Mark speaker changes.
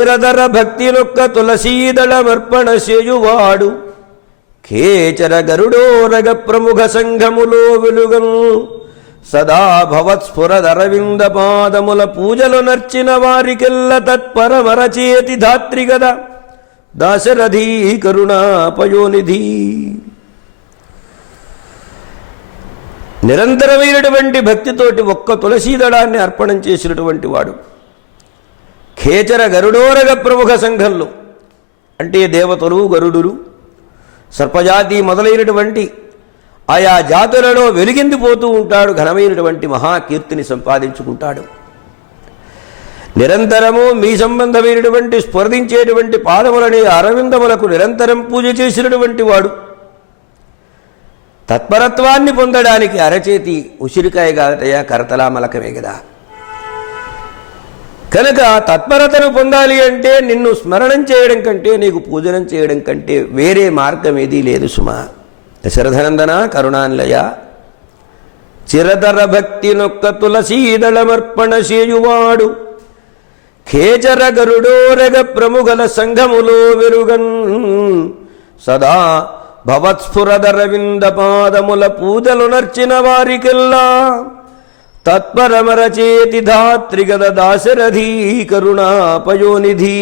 Speaker 1: నిరదర భక్తినొక్క తులసీదళమర్పణ చేయువాడు ఖేచర గరుడోరగ ప్రముఖ సంఘములో వెలుగను సదా భవత్స్ఫురదరవింద పాదముల పూజలు నర్చిన వారికెల్ల తత్పరమరచేతి ధాత్రి గద దాశరథీ కరుణాపయోనిధి నిరంతరమైనటువంటి భక్తితోటి ఒక్క తులసీదళాన్ని అర్పణం చేసినటువంటి వాడు ఖేచర గరుడోరగ ప్రముఖ సంఘంలో. అంటే దేవతలు గరుడులు సర్పజాతి మొదలైనటువంటి ఆయా జాతులలో వెలిగిందిపోతూ ఉంటాడు ఘనమైనటువంటి మహాకీర్తిని సంపాదించుకుంటాడు. నిరంతరము మీ సంబంధమైనటువంటి స్పర్ధించేటువంటి పాదములని అరవిందములకు నిరంతరం పూజ చేసినటువంటి వాడు. తత్పరత్వాన్ని పొందడానికి అరచేతి ఉసిరికాయ కాదటయా కరతలామలకమే కదా కనుక తత్పరతను పొందాలి అంటే నిన్ను స్మరణం చేయడం కంటే నీకు పూజనం చేయడం కంటే వేరే మార్గం ఏదీ లేదు సుమా. దశరథనందన కరుణాన్లయ. చిరతర భక్తి నొక్క తులసీదళమర్పణ చేయువాడు. ఖేచర గరుడోరగ ప్రముఖల సంఘములో వెరుగన్. సదా భవత్స్ఫురదరవింద పాదముల పూజలు నర్చిన వారికెల్లా. తత్పరమరచేతి ధాత్రిగద దాశరథీ కరుణాపయోనిధి